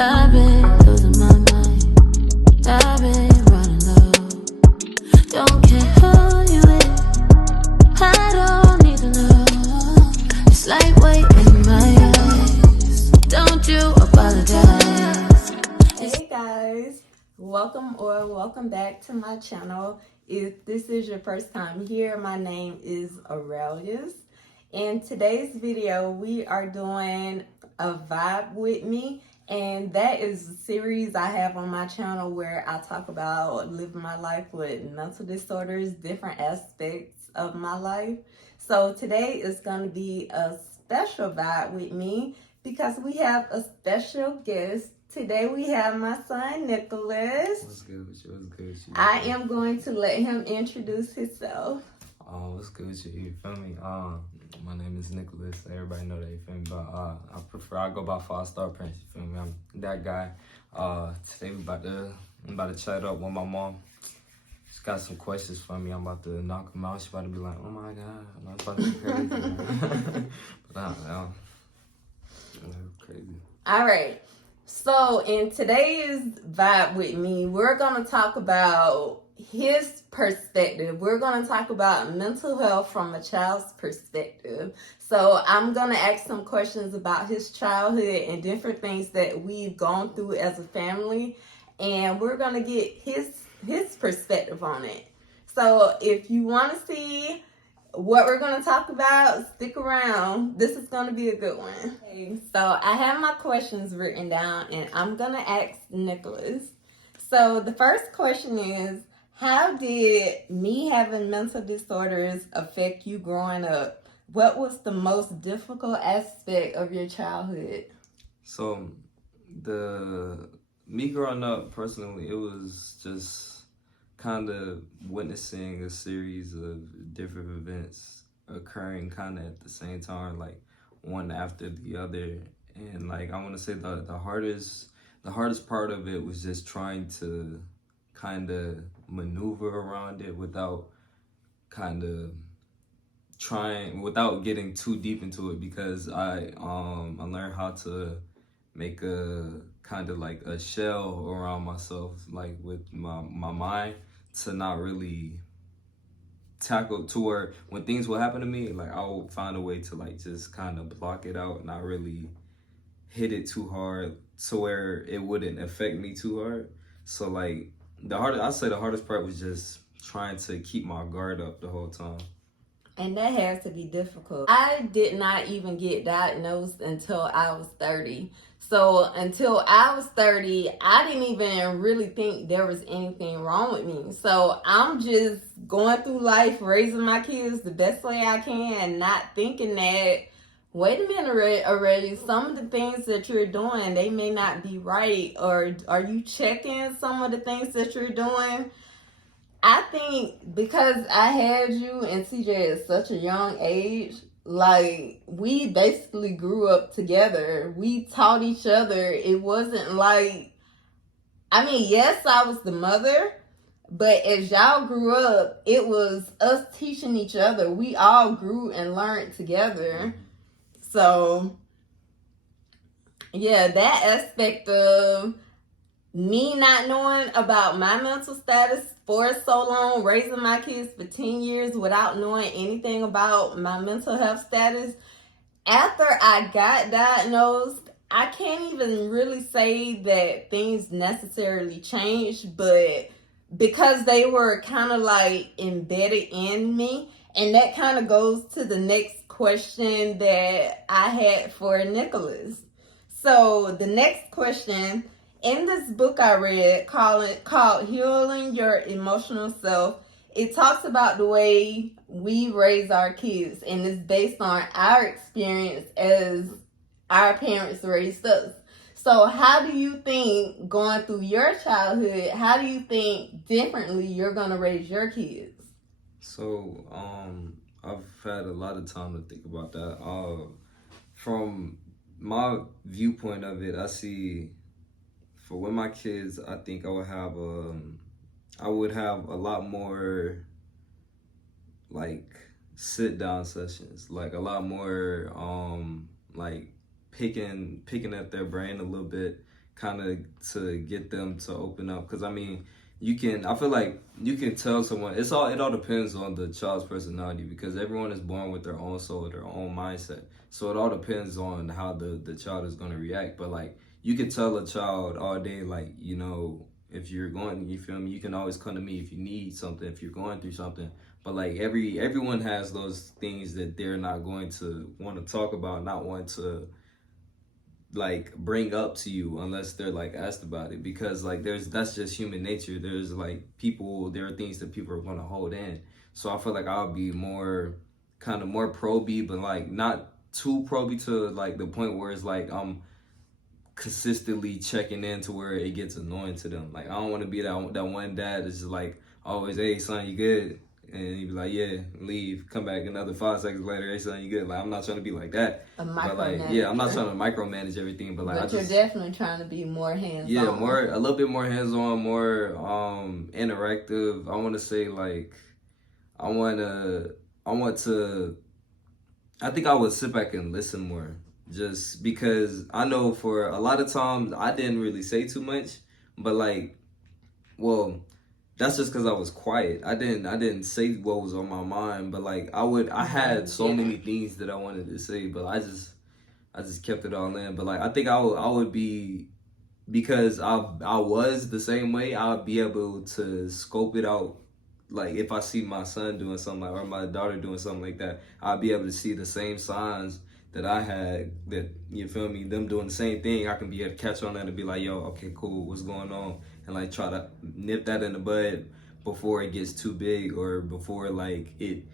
I've been losing my mind. I've been running low. Don't care who you with. I don't need to know. It's like weight in my eyes. Don't you apologize. Hey guys, welcome back to my channel. If this is your first time here, my name is Aurelius. In today's video, we are doing a vibe with me, and that is a series I have on my channel where I talk about living my life with mental disorders, different aspects of my life. So today is going to be a special vibe with me because we have a special guest. Today we have my son, Nicholas. What's good with you? What's good with you? I am going to let him introduce himself. What's good with you? You feel me? My name is Nicholas. Everybody know that, you feel me? But I go by 5-Star Prince, you feel me? I'm that guy. Today I'm about to chat up with my mom. She's got some questions for me. I'm about to knock them out. She's about to be like, oh my God, I'm about to be crazy. But crazy. All right. So in today's vibe with me, we're going to talk about his perspective. We're going to talk about mental health from a child's perspective. So I'm going to ask some questions about his childhood and different things that we've gone through as a family. And we're going to get his perspective on it. So if you want to see what we're going to talk about, stick around. This is going to be a good one. Okay, so I have my questions written down and I'm going to ask Nicholas. So the first question is, how did me having mental disorders affect you growing up? What was the most difficult aspect of your childhood? So, me growing up personally, it was just kind of witnessing a series of different events occurring kind of at the same time, like one after the other. And like, I want to say the hardest part of it was just trying to kind of maneuver around it without getting too deep into it, because I learned how to make a kind of like a shell around myself, like with my mind, to not really tackle, to where when things will happen to me, like I'll find a way to like just kind of block it out, not really hit it too hard to where it wouldn't affect me too hard. So like I'd say the hardest part was just trying to keep my guard up the whole time. And that has to be difficult. I did not even get diagnosed until I was 30. So until I was 30, I didn't even really think there was anything wrong with me. So I'm just going through life, raising my kids the best way I can, not thinking that, wait a minute, already, some of the things that you're doing, they may not be right. Or are you checking some of the things that you're doing? I think because I had you and CJ at such a young age, like we basically grew up together. We taught each other. It wasn't like, I mean, yes, I was the mother, but as y'all grew up, it was us teaching each other. We all grew and learned together. So, yeah, that aspect of me not knowing about my mental status for so long, raising my kids for 10 years without knowing anything about my mental health status. After I got diagnosed, I can't even really say that things necessarily changed, but because they were kind of like embedded in me, and that kind of goes to the next question that I had for Nicholas. So the next question, in this book I read called Healing Your Emotional Self, it talks about the way we raise our kids, and it's based on our experience as our parents raised us. So how do you think, going through your childhood, how do you think differently you're going to raise your kids? So, I've had a lot of time to think about that. From my viewpoint of it, I see, for with my kids, I think I would have a lot more like sit down sessions, like a lot more like picking at their brain a little bit, kind of to get them to open up. Because I mean, I feel like you can tell someone, it all depends on the child's personality, because everyone is born with their own soul, their own mindset. So it all depends on how the child is going to react. But like, you can tell a child all day, like, you know, if you're going, you feel me, you can always come to me if you need something, if you're going through something. But like, everyone has those things that they're not going to want to talk about, not want to like bring up to you unless they're like asked about it, because like that's just human nature. There's like there are things that people are going to hold in. So I feel like I'll be more proby, but like not too proby to like the point where it's like I'm consistently checking in to where it gets annoying to them. Like, I don't want to be that one dad that's just like always, hey son, you good? And he'd be like, yeah, leave, come back another 5 seconds later, hey son, you good? Like, I'm not trying to be like that. But like, yeah, I'm not trying to micromanage everything, but like, you're definitely trying to be more hands-on. Yeah, a little bit more hands-on, more interactive. I want to say like, I think I would sit back and listen more, just because I know for a lot of times I didn't really say too much, but like, well, that's just because I was quiet. I didn't say what was on my mind, but like I had so many things that I wanted to say, but I just kept it all in. But like, I think I would be, because I was the same way, I would be able to scope it out. Like, if I see my son doing something like, or my daughter doing something like that, I'll be able to see the same signs that I had, that, you feel me, them doing the same thing. I can be able to catch on that and be like, yo, okay, cool, what's going on? And like try to nip that in the bud before it gets too big, or before like it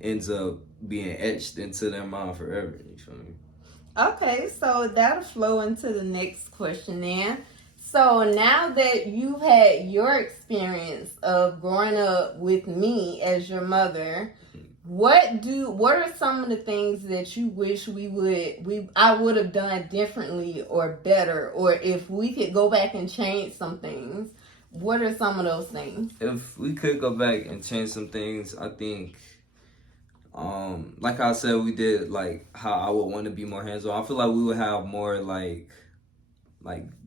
ends up being etched into their mind forever. You feel me? Okay, so that'll flow into the next question then. So now that you've had your experience of growing up with me as your mother, what are some of the things that you wish I would have done differently or better, or if we could go back and change some things, what are some of those things? If we could go back and change some things, I think, like I said, we did like how I would want to be more hands-on. I feel like we would have more like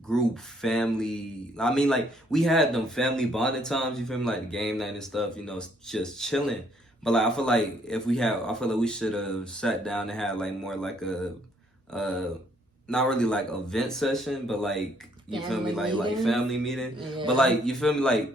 group family. I mean, like, we had them family bonding times, you feel me, like the game night and stuff, you know, just chilling. But like, I feel like we should have sat down and had like more like a not really like event session, but like, you feel me, like family meeting. Yeah. But like, you feel me, like,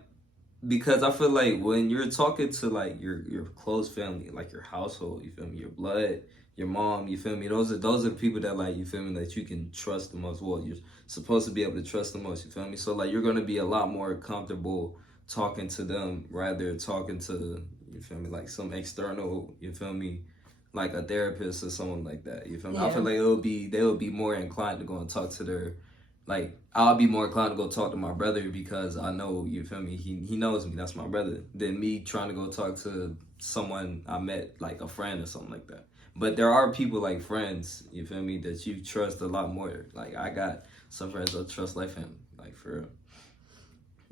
because I feel like when you're talking to like your close family, like your household, you feel me, your blood, your mom, you feel me, those are the people that, like, you feel me, that you can trust the most. Well, you're supposed to be able to trust the most, you feel me. So like, you're gonna be a lot more comfortable talking to them rather talking to, you feel me, like some external, you feel me, like a therapist or someone like that, you feel me. Yeah. I feel like they will be more inclined to go and talk to their, like, I'll be more inclined to go talk to my brother, because I know, you feel me, he knows me, that's my brother, than me trying to go talk to someone I met, like a friend or something like that. But there are people, like friends, you feel me, that you trust a lot more. Like, I got some friends I trust like him, like, for real.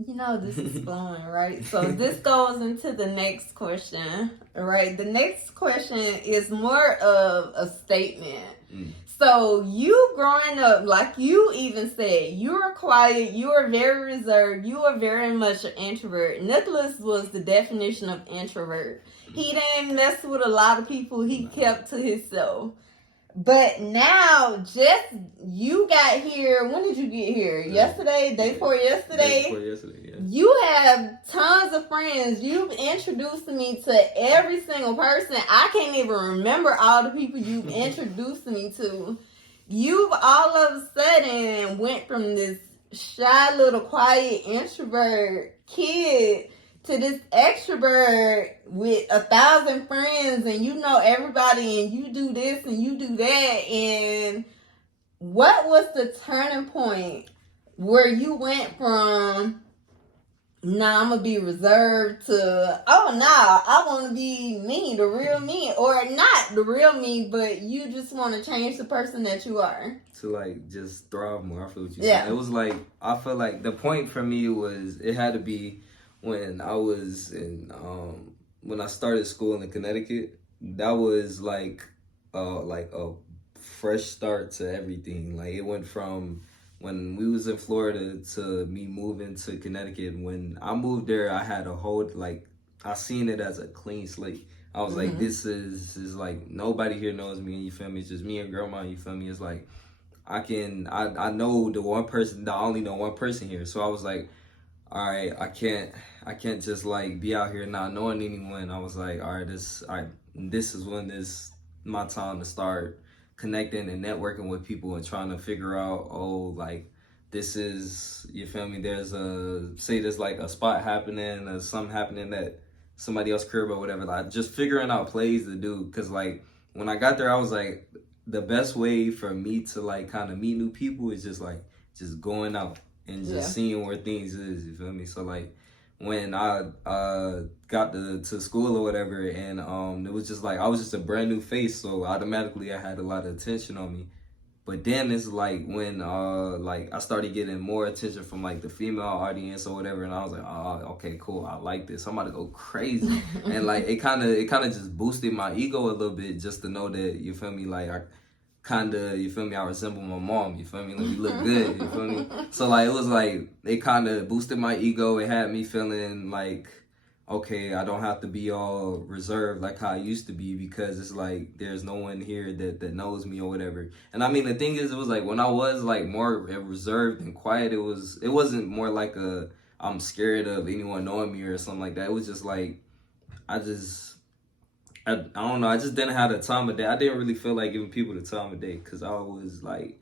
You know, this is flowing, right? So this goes into the next question, right? The next question is more of a statement. So you growing up, like you even said, you were quiet, you were very reserved, you were very much an introvert. Nicholas was the definition of introvert. He didn't mess with a lot of people, he kept to himself. But now, just you got here. When did you get here? Yesterday? Day before yesterday? Day before yesterday, yeah. You have tons of friends. You've introduced me to every single person. I can't even remember all the people you've introduced me to. You've all of a sudden went from this shy little quiet introvert kid to this extrovert with 1,000 friends, and you know everybody, and you do this and you do that. And what was the turning point where you went from, nah, I'm gonna be reserved, to, oh, nah, I want to be me, the real me, or not the real me, but you just want to change the person that you are? To like just thrive more. I feel what you're saying. It was like, I feel like the point for me was, it had to be when I was in, when I started school in Connecticut. That was like a fresh start to everything. Like, it went from when we was in Florida to me moving to Connecticut, when I moved there, I had a whole, like, I seen it as a clean slate. I was like, this is like, nobody here knows me, you feel me? It's just me and grandma, you feel me? It's like, I know the one person, I only know one person here. So I was like, all right, I can't just like be out here not knowing anyone. I was like, all right, this is when this my time to start connecting and networking with people and trying to figure out, oh, like, this is, you feel me, there's like a spot happening or something happening that somebody else cared about, whatever, like just figuring out plays to do. Because like when I got there, I was like, the best way for me to like kind of meet new people is just like just going out and just seeing where things is, you feel me? So like when I got to school or whatever, and it was just like I was just a brand new face, so automatically I had a lot of attention on me. But then it's like when like I started getting more attention from like the female audience or whatever, and I was like, oh, okay, cool, I like this, I'm about to go crazy. And like it kind of just boosted my ego a little bit, just to know that, you feel me, like I kind of, you feel me, I resemble my mom, you feel me, like we look good, you feel me. So like it was like it kind of boosted my ego. It had me feeling like, okay, I don't have to be all reserved like how I used to be, because it's like there's no one here that knows me or whatever. And I mean, the thing is, it was like when I was like more reserved and quiet, it wasn't more like I'm scared of anyone knowing me or something like that. It was just like I don't know, I just didn't have the time of day. I didn't really feel like giving people the time of day, because I was like,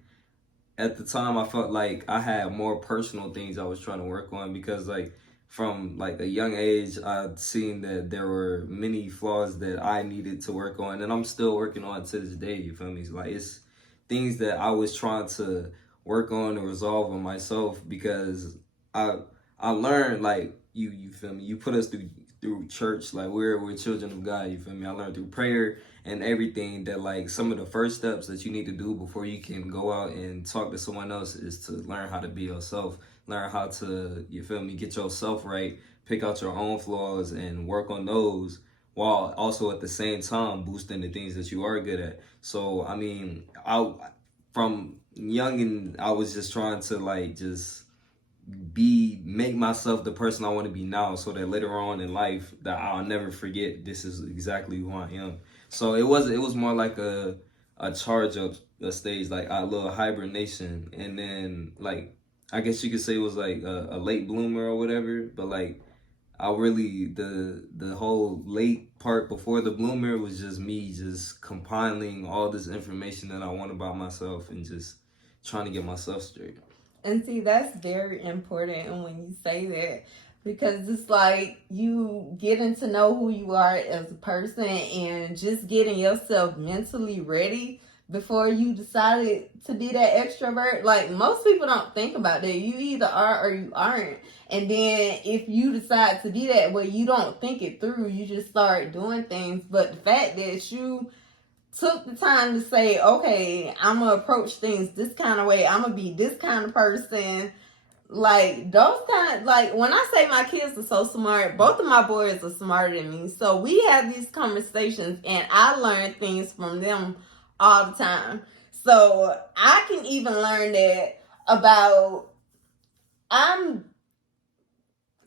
at the time I felt like I had more personal things I was trying to work on, because like from like a young age, I'd seen that there were many flaws that I needed to work on, and I'm still working on to this day, you feel me? It's like it's things that I was trying to work on and resolve on myself, because I learned, like, you feel me, you put us through church, like we're children of God, you feel me? I learned through prayer and everything that like some of the first steps that you need to do before you can go out and talk to someone else is to learn how to be yourself, learn how to, you feel me, get yourself right, pick out your own flaws and work on those, while also at the same time boosting the things that you are good at. So I mean, from young, and I was just trying to like just make myself the person I want to be now, so that later on in life that I'll never forget this is exactly who I am. So it was more like a charge up a stage, like a little hibernation, and then like I guess you could say it was like a late bloomer or whatever. But like I really, the whole late part before the bloomer was just me just compiling all this information that I want about myself and just trying to get myself straight. And see, that's very important when you say that, because it's like you getting to know who you are as a person and just getting yourself mentally ready before you decided to be that extrovert. Like most people don't think about that. You either are or you aren't. And then if you decide to be that way, you don't think it through. You just start doing things. But the fact that you took the time to say, okay, I'm gonna approach things this kind of way, I'm gonna be this kind of person, like those kind, like when I say my kids are so smart, both of my boys are smarter than me, so we have these conversations and I learn things from them all the time. So I can even learn that about, I'm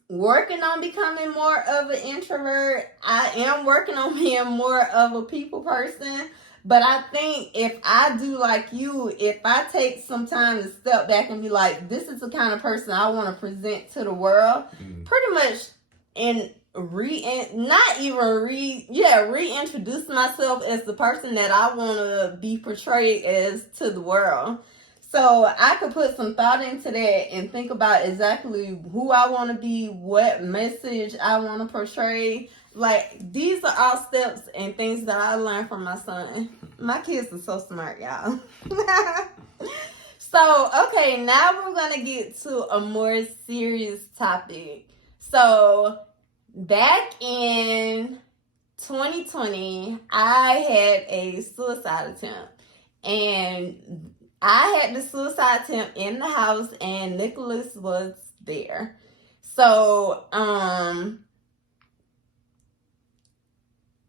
working on becoming more of an introvert. I am working on being more of a people person. But I think if I do like you, if I take some time to step back and be like, this is the kind of person I want to present to the world, pretty much reintroduce myself as the person that I want to be portrayed as to the world. So I could put some thought into that and think about exactly who I want to be, what message I want to portray. Like, these are all steps and things that I learned from my son. My kids are so smart, y'all. So, okay, now we're going to get to a more serious topic. So, back in 2020, I had a suicide attempt. And I had the suicide attempt in the house and Nicholas was there. So,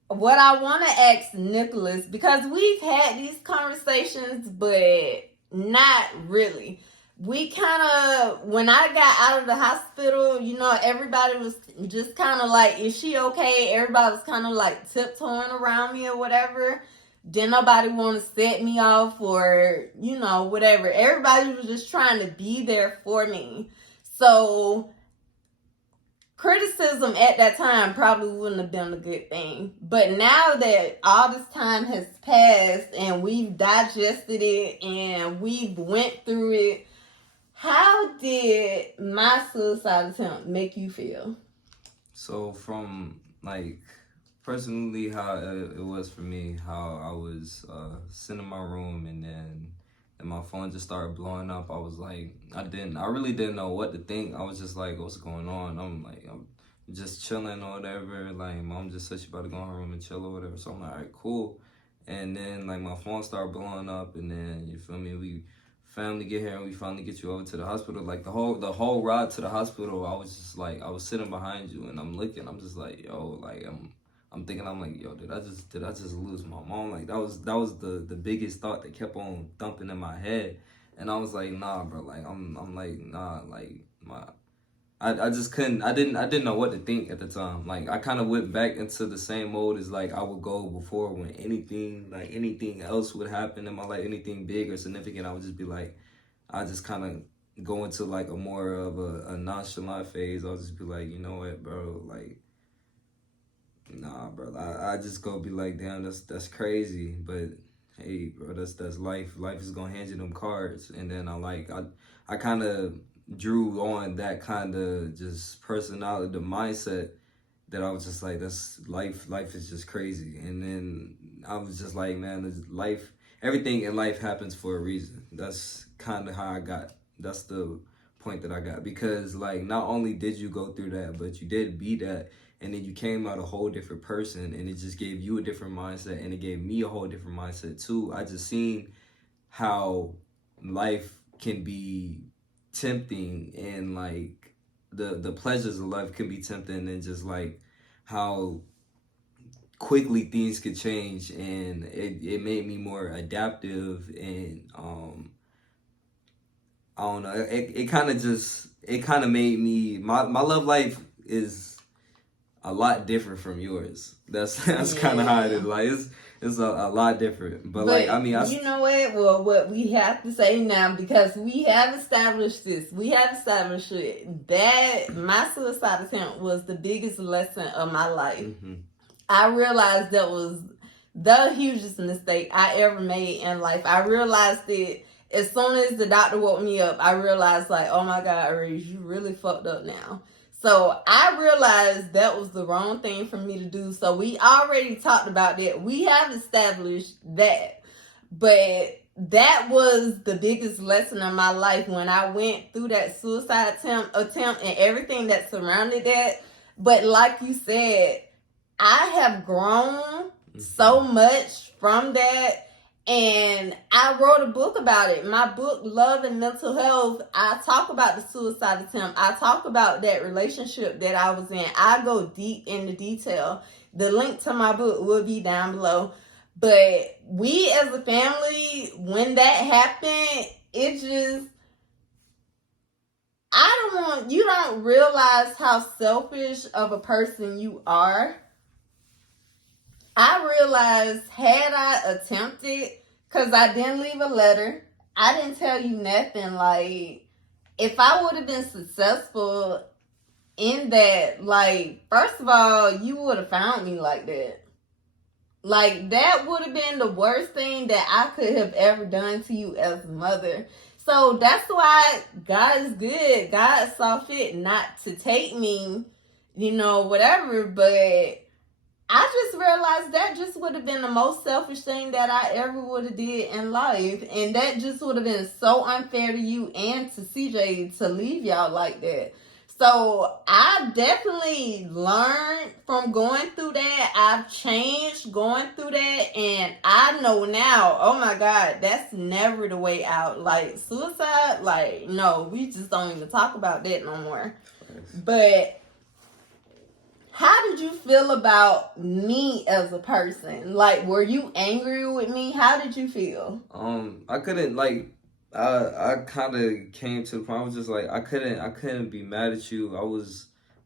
what I want to ask Nicholas, because we've had these conversations, but not really. we kind of, when I got out of the hospital, you know, everybody was just kind of like, is she okay? Everybody was kind of like tiptoeing around me or whatever. Didn't nobody want to set me off or, you know, whatever. Everybody was just trying to be there for me. So criticism at that time probably wouldn't have been a good thing. But now that all this time has passed and we've digested it and we've went through it, how did my suicide attempt make you feel? So from like personally how it was for me, how I was sitting in my room and then my phone just started blowing up. I was like, I really didn't know what to think. I was just like, what's going on? I'm just chilling or whatever. Like, mom just said she about to go in her room and chill or whatever. So I'm like, all right, cool. And then like my phone started blowing up, and then you feel me, we family get here and we finally get you over to the hospital. Like the whole ride to the hospital, I was just like, I was sitting behind you and I'm looking, I'm just like, yo, like I'm thinking, I'm like, yo, did I just lose my mom? Like that was the biggest thought that kept on thumping in my head. And I was like, nah, bro, like I'm like, nah, like I just couldn't, I didn't know what to think at the time. Like I kind of went back into the same mode as like I would go before, when anything else would happen in my life, anything big or significant, I would just be like, I just kind of go into like a more of a nonchalant phase. I'll just be like, you know what, bro, like, nah, bro. I just go be like, damn, that's crazy. But hey, bro, that's life. Life is gonna hand you them cards. And then I kind of drew on that kind of just personality, the mindset, that I was just like, that's life. Life is just crazy. And then I was just like, man, this life. Everything in life happens for a reason. That's kind of how I got. That's the point that I got, because like not only did you go through that, but you did be that. And then you came out a whole different person, and it just gave you a different mindset, and it gave me a whole different mindset too. I just seen how life can be tempting, and like the pleasures of life can be tempting, and just like how quickly things could change. And it made me more adaptive, and I don't know, it kind of made me, my love life is a lot different from yours. That's kind of how it is. Like it's a lot different. But like, I mean, you know what? Well, what we have to say now, because we have established this, it, that my suicide attempt was the biggest lesson of my life. Mm-hmm. I realized that was the hugest mistake I ever made in life. I realized it as soon as the doctor woke me up. I realized, like, oh my God, Aries, you really fucked up now. So I realized that was the wrong thing for me to do. So we already talked about that. We have established that. But that was the biggest lesson of my life when I went through that suicide attempt and everything that surrounded that. But like you said, I have grown so much from that. And I wrote a book about it. My book, Love and Mental Health, I talk about the suicide attempt. I talk about that relationship that I was in. I go deep into detail. The link to my book will be down below. But we as a family, when that happened, it just, you don't realize how selfish of a person you are. I realized, had I attempted, because I didn't leave a letter, I didn't tell you nothing. Like, if I would have been successful in that, like, first of all, you would have found me like that. Like, that would have been the worst thing that I could have ever done to you as a mother. So that's why God is good. God saw fit not to take me, you know, whatever, but I just realized that just would have been the most selfish thing that I ever would have did in life. And that just would have been so unfair to you and to CJ to leave y'all like that. So I definitely learned from going through that. I've changed going through that. And I know now, oh my God, that's never the way out. Like suicide, like, no, we just don't even talk about that no more. But how did you feel about me as a person? Like, were you angry with me? How did you feel? I couldn't, like, I kind of came to the point. I was just like, I couldn't be mad at you.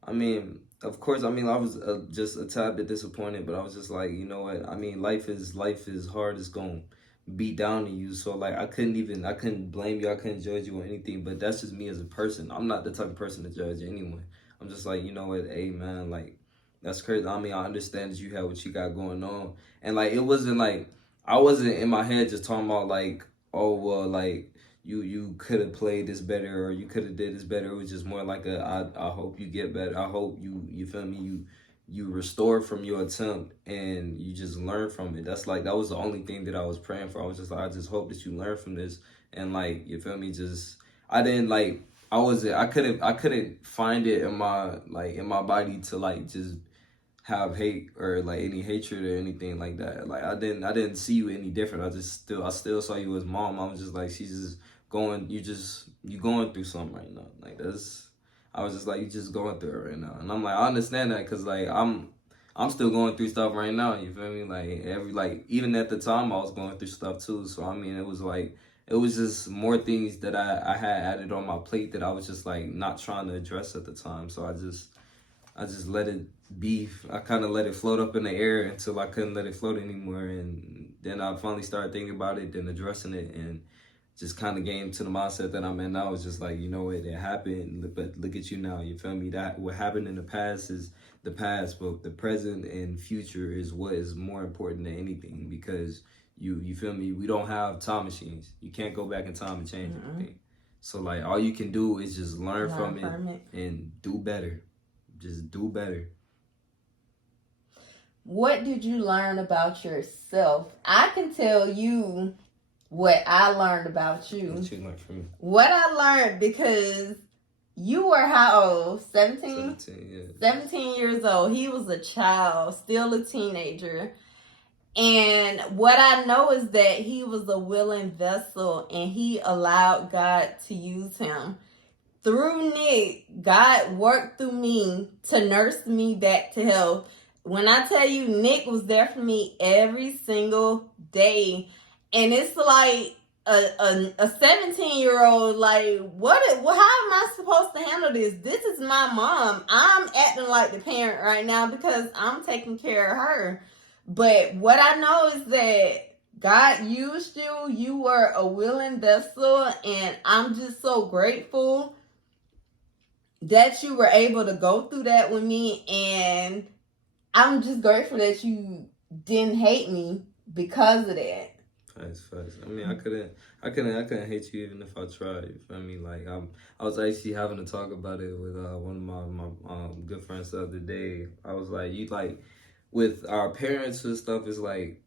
I mean, of course, I mean, I was just a tad bit disappointed, but I was just like, you know what? I mean, life is hard. It's gonna beat down on you. So like, I couldn't blame you. I couldn't judge you or anything. But that's just me as a person. I'm not the type of person to judge anyone. I'm just like, you know what? Hey man, like, that's crazy. I mean, I understand that you have what you got going on, and like, it wasn't like I wasn't in my head just talking about like, oh well, like you could have played this better or you could have did this better. It was just more like I hope you get better. I hope you feel me, you restore from your attempt and you just learn from it. That was the only thing that I was praying for. I was just like, I just hope that you learn from this, and like, you feel me, just I didn't like I couldn't find it in my body to like just have hate or like any hatred or anything like that. Like, I didn't see you any different. I still saw you as mom. I was just like, she's just going, you going through something right now. Like, that's, I was just like, you just going through it right now. And I'm like, I understand that, because like I'm still going through stuff right now. You feel me? Like even at the time I was going through stuff too. So I mean, it was just more things that I had added on my plate that I was just like not trying to address at the time. So I just let it be. I kind of let it float up in the air until I couldn't let it float anymore. And then I finally started thinking about it, then addressing it, and just kind of getting to the mindset that I'm in now. It's just like, you know what, it happened, but look at you now. You feel me? That what happened in the past is the past, but the present and future is what is more important than anything, because you feel me? We don't have time machines. You can't go back in time and change anything. So like, all you can do is just learn from it and do better. Just do better. What did you learn about yourself? I can tell you what I learned about you. What you learned from me? What I learned, because you were how old? 17? 17, yeah. 17 years old. He was a child, still a teenager. And what I know is that he was a willing vessel, and he allowed God to use him. Through Nick, God worked through me to nurse me back to health. When I tell you, Nick was there for me every single day. And it's like a 17-year-old, like, how am I supposed to handle this? This is my mom. I'm acting like the parent right now because I'm taking care of her. But what I know is that God used you. You were a willing vessel, and I'm just so grateful that you were able to go through that with me. And I'm just grateful that you didn't hate me because of that. Facts. I mean, I couldn't hate you even if I tried. You feel me? Like, I was actually having to talk about it with one of my good friends the other day. I was like, you like, with our parents and stuff, it's like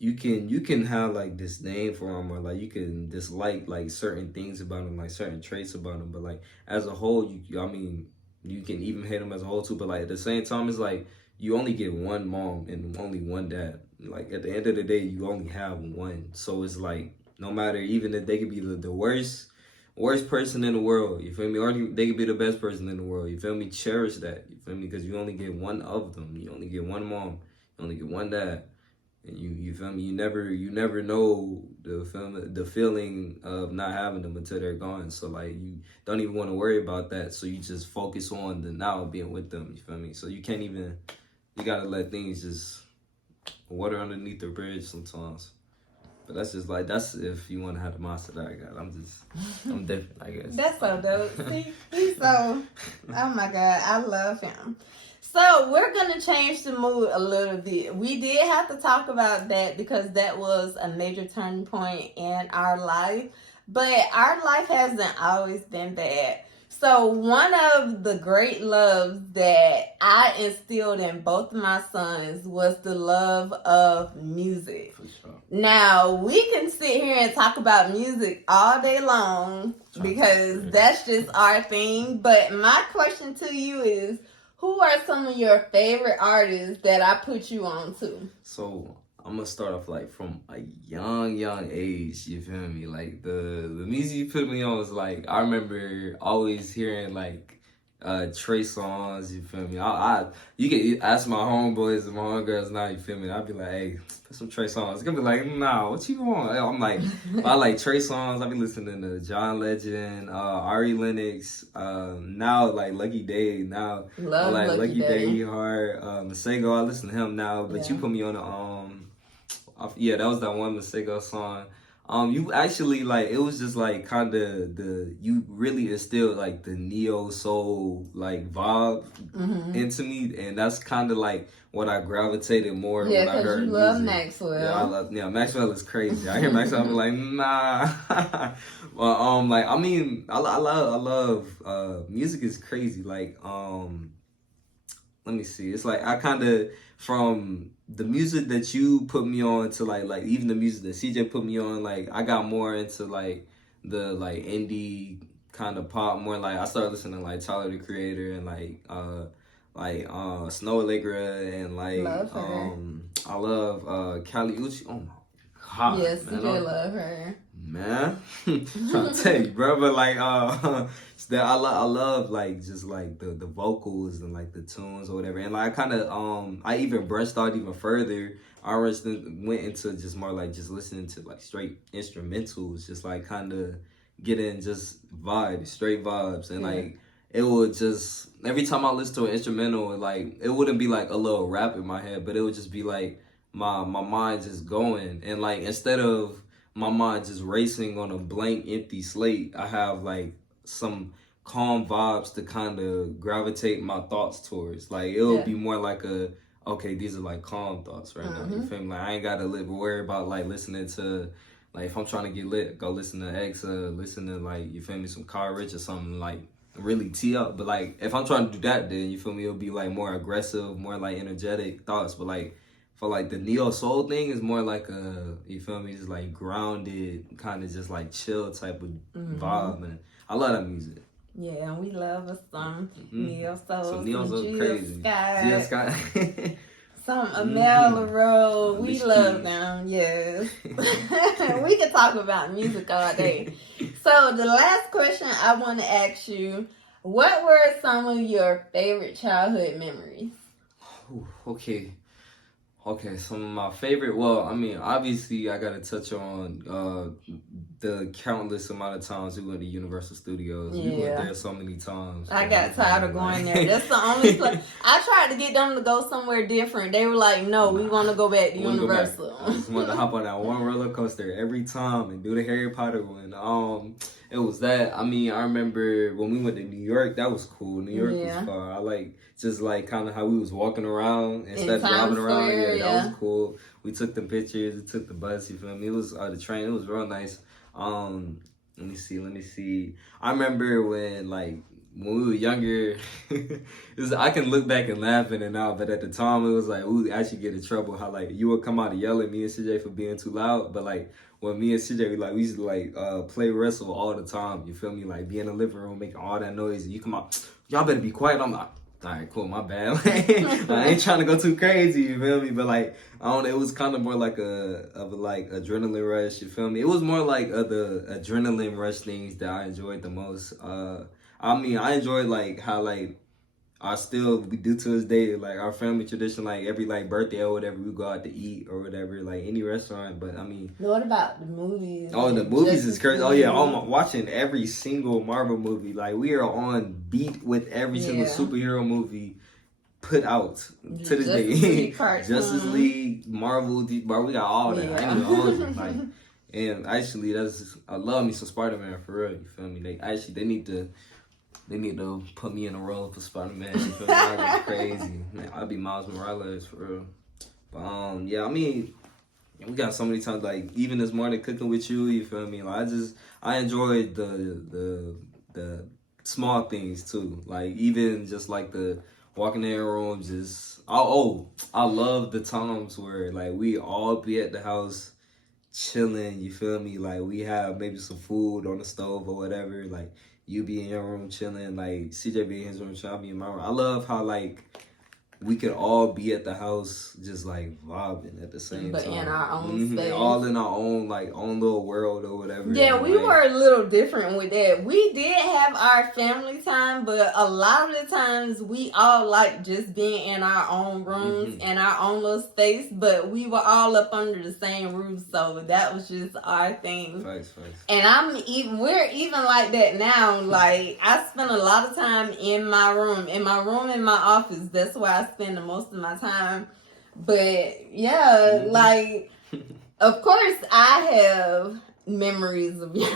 you can have like disdain for them, or like you can dislike like certain things about them, like certain traits about them. But like, as a whole, I mean, you can even hate them as a whole too. But like, at the same time, it's like you only get one mom and only one dad. Like, at the end of the day, you only have one. So it's like, no matter, even if they could be the worst person in the world, you feel me? Or they could be the best person in the world, you feel me? Cherish that, you feel me? Because you only get one of them. You only get one mom. You only get one dad. And you feel me? You never know the feeling of not having them until they're gone. So like, you don't even want to worry about that. So you just focus on the now, being with them. You feel me? So you gotta let things just water underneath the bridge sometimes. But that's if you want to have the mindset that I got. I'm different, I guess. That's so dope. See, he's so, oh my God, I love him. So we're going to change the mood a little bit. We did have to talk about that because that was a major turning point in our life. But our life hasn't always been bad. So one of the great loves that I instilled in both of my sons was the love of music. For sure. Now, we can sit here and talk about music all day long because that's just our thing. But my question to you is, who are some of your favorite artists that I put you on to? So I'm gonna start off like from a young age, you feel me? Like the music you put me on was like, I remember always hearing like Trey Songz, you feel me? You can ask my homeboys and my homegirls now, you feel me? I'll be like, hey, put some Trey Songz. It's gonna be like, nah, what you want? I'm like, I like Trey Songz. I be listening to John Legend, Ari Lennox, now like Lucky Day. Now I Love like Lucky Day. Day hard. Masego, I listen to him now. But you put me on the yeah, that was that one Masego song. You actually like it was just like kind of you really instilled like the neo soul like vibe into me, and that's kind of like what I gravitated more Yeah, when I heard because you love music. Maxwell. Yeah, I love Maxwell is crazy. I hear Maxwell, I'm like nah. Well, like I mean, I love music is crazy. Like let me see. It's like I kind of from the music that you put me on to like even the music that CJ put me on. Like I got more into like the like indie kind of pop. More like I started listening to like Tyler the Creator and Snow Allegra and like Love her. I love Kali Uchi. Oh my god, Yes, man. CJ love her. Man, trying to tell you, bro, but like, that I love like just like the vocals and like the tunes or whatever, and like I kind of I even branched out even further. I went into just more like just listening to like straight instrumentals, just like kind of getting just straight vibes, and like it would just every time I listen to an instrumental, like it wouldn't be like a little rap in my head, but it would just be like my mind just going, and like instead of my mind just racing on a blank empty slate, I have like some calm vibes to kind of gravitate my thoughts towards. Like it'll be more like okay, these are like calm thoughts right now. You feel me? Like I ain't gotta worry about like listening to like if I'm trying to get lit, go listen to Exa, listen to like you feel me, some Car Rich or something like really tee up. But like if I'm trying to do that, then you feel me, it'll be like more aggressive, more like energetic thoughts. But like for like the neo soul thing is more like you feel me, just like grounded, kind of just like chill type of vibe, and I love that music. Yeah, and we love us some neo soul, Some neo soul Jill crazy. Jill Scott. Some Amel Rose. We love them. Yes, we could talk about music all day. So the last question I want to ask you: what were some of your favorite childhood memories? Okay, some of my favorite, well, I mean, obviously I gotta touch on the countless amount of times we went to Universal Studios. We went there so many times. I got tired of going there. That's the only place. I tried to get them to go somewhere different. They were like, no, we want to go back to Universal. I just wanted to hop on that one roller coaster every time and do the Harry Potter one. It was that. I mean, I remember when we went to New York, that was cool. New York was fun. I like just like kind of how we was walking around instead of driving around. That was cool. We took the pictures. We took the bus. You feel me? It was the train. It was real nice. Let me see. I remember when we were younger, I can look back and laugh at it now, but at the time it was like we would actually get in trouble. How like you would come out and yell at me and CJ for being too loud, but like when me and CJ we used to play wrestle all the time. You feel me? Like be in the living room making all that noise, and you come out, y'all better be quiet. I'm like, all right, cool, my bad. I ain't trying to go too crazy, you feel me? But like, I don't know, it was kind of more like a adrenaline rush, you feel me? It was more like the adrenaline rush things that I enjoyed the most. I mean, I enjoyed like how like we do to this day, like our family tradition, like every like birthday or whatever, we go out to eat or whatever, like any restaurant. But I mean, what about the movies? Oh, the movies is crazy. Oh yeah, I'm watching every single Marvel movie. Like we are on beat with every single superhero movie put out to this day. Justice League, Marvel, we got all that. I ain't even all of it. Like, and actually, I love me some Spider-Man for real. You feel me? They need to put me in a role for Spider-Man. You feel me? I go crazy. Man, I'd be Miles Morales for real. But yeah, I mean, we got so many times, like even this morning cooking with you feel me? Like I enjoyed the small things too. Like even just like the walking in the room, I love the times where like we all be at the house chilling, you feel me? Like we have maybe some food on the stove or whatever, like you be in your room chilling, like CJ be in his room, I'll be in my room. I love how like we could all be at the house just like vibing at the same but time. in our own space. All in our own like own little world or whatever. Yeah, and, we like, were a little different with that. We did have our family time, but a lot of the times we all like just being in our own rooms and our own little space, but we were all up under the same roof, so that was just our thing. Facts. And we're even like that now. Like, I spend a lot of time in my room, in my office. That's where I spend the most of my time. But yeah, like, of course I have memories of you.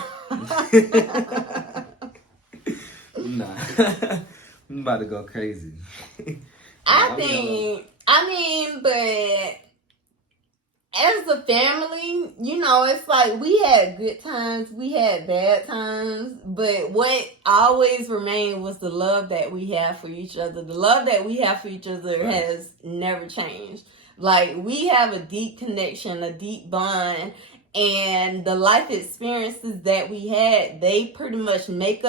Nah. I'm about to go crazy. But as a family, you know, it's like we had good times, we had bad times, but what always remained was the love that we have for each other. The love that we have for each other has never changed. Like, we have a deep connection, a deep bond, and the life experiences that we had, they pretty much made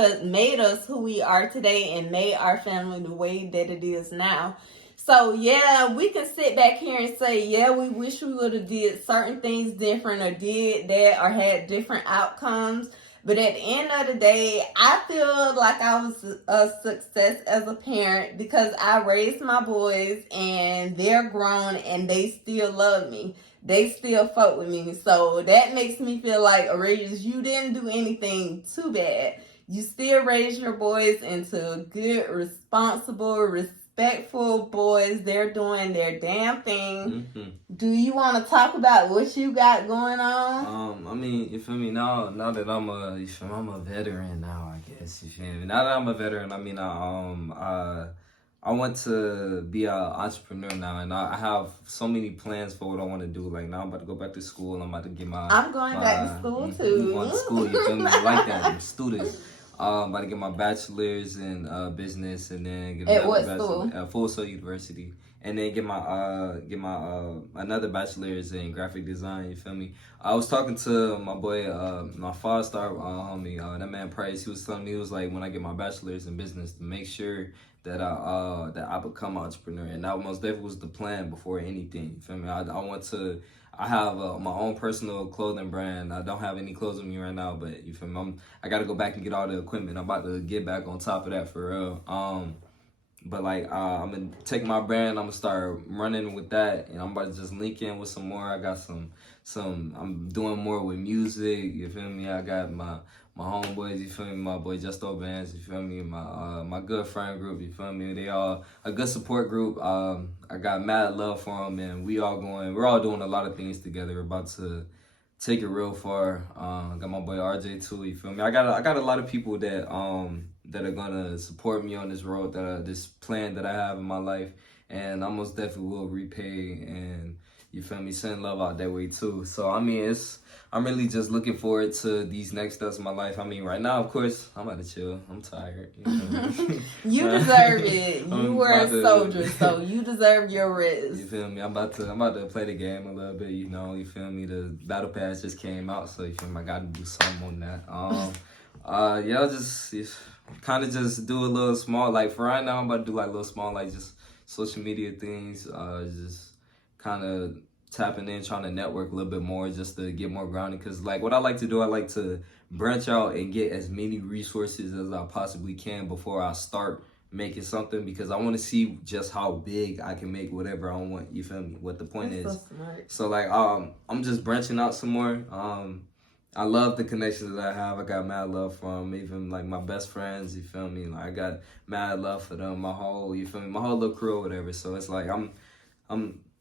us who we are today and made our family the way that it is now. So, yeah, we can sit back here and say, yeah, we wish we would have did certain things different or did that or had different outcomes. But at the end of the day, I feel like I was a success as a parent because I raised my boys and they're grown and they still love me. They still fuck with me. So that makes me feel like, Aurelius, you didn't do anything too bad. You still raised your boys into good, responsible, respectful boys. They're doing their damn thing. Do you want to talk about what you got going on? I mean, you feel me? Now that I'm a veteran now, I guess, you feel me? Now that I'm a veteran, I mean, I want to be an entrepreneur now, and I have so many plans for what I want to do. Like, now I'm about to go back to school. I'm about to get my... I'm going back to school, too. Going to school, you feel me? I like that. I'm a student. I'm about to get my bachelor's in business, and then get at what bachelor school? At Full Sail University, and then get my another bachelor's in graphic design. You feel me? I was talking to my boy, my 5-star homie, that man Price. He was telling me, he was like, when I get my bachelor's in business, to make sure that I become an entrepreneur, and that most definitely was the plan before anything. You feel me? I have my own personal clothing brand. I don't have any clothes on me right now, but you feel me? I got to go back and get all the equipment. I'm about to get back on top of that for real. But like, I'm gonna take my brand. I'm gonna start running with that, and I'm about to just link in with some more. I got some. I'm doing more with music. You feel me? I got my homeboys. You feel me? My boy Justo Bands. You feel me? My good friend group. You feel me? They all a good support group. I got mad love for them, and we're all doing a lot of things together. We're about to take it real far. Got my boy RJ too. You feel me? I got a lot of people that are gonna support me on this road, this plan that I have in my life, and I most definitely will repay, and you feel me, send love out that way too. So I mean, I'm really just looking forward to these next steps in my life. I mean, right now, of course, I'm about to chill. I'm tired. You deserve it. You were a soldier, so you deserve your rest. You feel me? I'm about to play the game a little bit. You know, you feel me? The battle pass just came out, so you feel me? I got to do something on that. Yeah, just kind of just do a little small, like for right now, I'm about to do like little small, like just social media things, just kind of tapping in, trying to network a little bit more just to get more grounded. Because like what I like to do, I like to branch out and get as many resources as I possibly can before I start making something, because I want to see just how big I can make whatever I want. You feel me? What the point That's is. so smart. So like I'm just branching out some more. I love the connections that I have. I got mad love from even like my best friends, you feel me? Like I got mad love for them, my whole little crew or whatever. So it's like I'm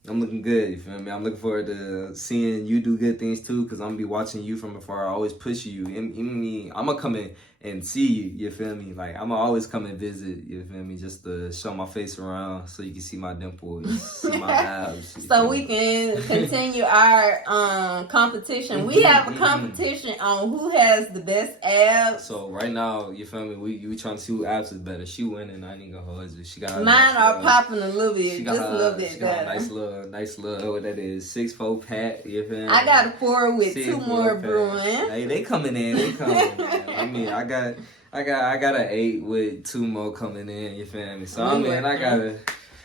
looking good, you feel me? I'm looking forward to seeing you do good things too, because I'm gonna be watching you from afar. I always push you. Even me, I'm gonna come in and see you feel me? Like I'm gonna always come and visit, you feel me? Just to show my face around so you can see my dimples, see my abs. So we can continue our competition. We have a competition on who has the best abs. So right now, you feel me? We trying to see who abs is better. She winning. I ain't gonna hold you. She got mine are popping a little bit, just a little bit she got better. a nice little what that is, 6'4" pack. You feel me? I got a 4 with 2 more brewing. Hey, they coming in. They coming. Man. I mean, I got an 8 with 2 more coming in. You feel me? So I mean, I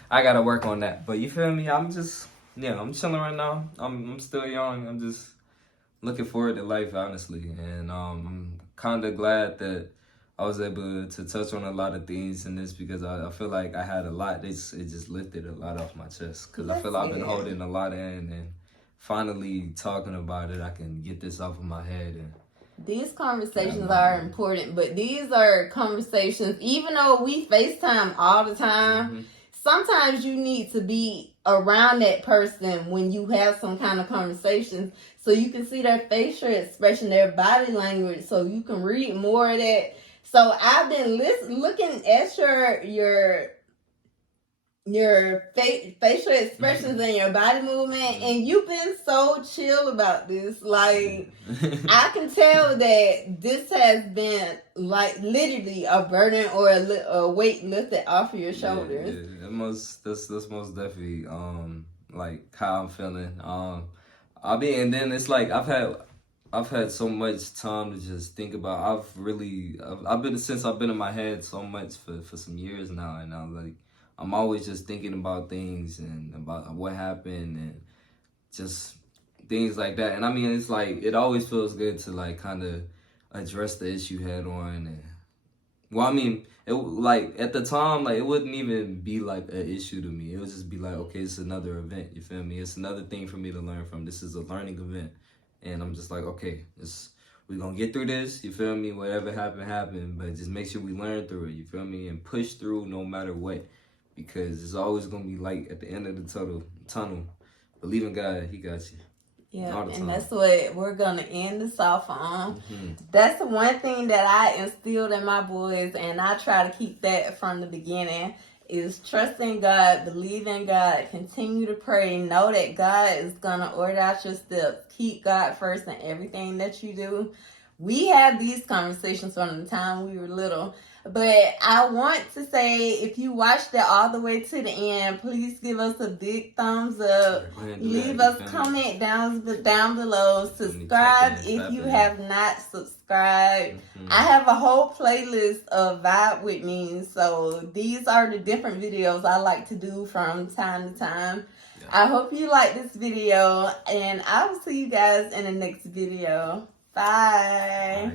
I gotta work on that. But you feel me? I'm chilling right now. I'm still young. I'm just looking forward to life, honestly, and I'm kind of glad that I was able to touch on a lot of things in this because I feel like I had a lot. It just lifted a lot off my chest because I feel like I've been holding a lot in, and finally talking about it, I can get this off of my head. And these conversations are important, but these are conversations, even though we FaceTime all the time, sometimes you need to be around that person when you have some kind of conversations so you can see their facial expression, their body language, so you can read more of that. So I've been looking at your facial expressions and your body movement, and you've been so chill about this. Like, I can tell that this has been like literally a burden or a weight lifted off of your shoulders. That's most definitely like how I'm feeling. And then it's like I've had so much time to just think about. I've been in my head so much for some years now, and I'm always just thinking about things and about what happened and just things like that. And I mean, it's like, it always feels good to like kind of address the issue head on. And well, I mean, it like at the time, like it wouldn't even be like an issue to me. It would just be like, okay, it's another event. You feel me? It's another thing for me to learn from. This is a learning event. And I'm just like, okay, we're going to get through this. You feel me? Whatever happened. But just make sure we learn through it. You feel me? And push through no matter what. Because it's always going to be light at the end of the tunnel. Believe in God. He got you. Yeah, and that's what we're going to end this off on. That's the one thing that I instilled in my boys, and I try to keep that from the beginning, is trust in God, believe in God, continue to pray, know that God is going to order out your steps. Keep God first in everything that you do. We had these conversations from the time we were little. But I want to say, if you watched it all the way to the end, please give us a big thumbs up. Leave us a comment down below. Subscribe if you have not subscribed. I have a whole playlist of Vibe With Me. So these are the different videos I like to do from time to time. Yeah. I hope you like this video. And I will see you guys in the next video. Bye.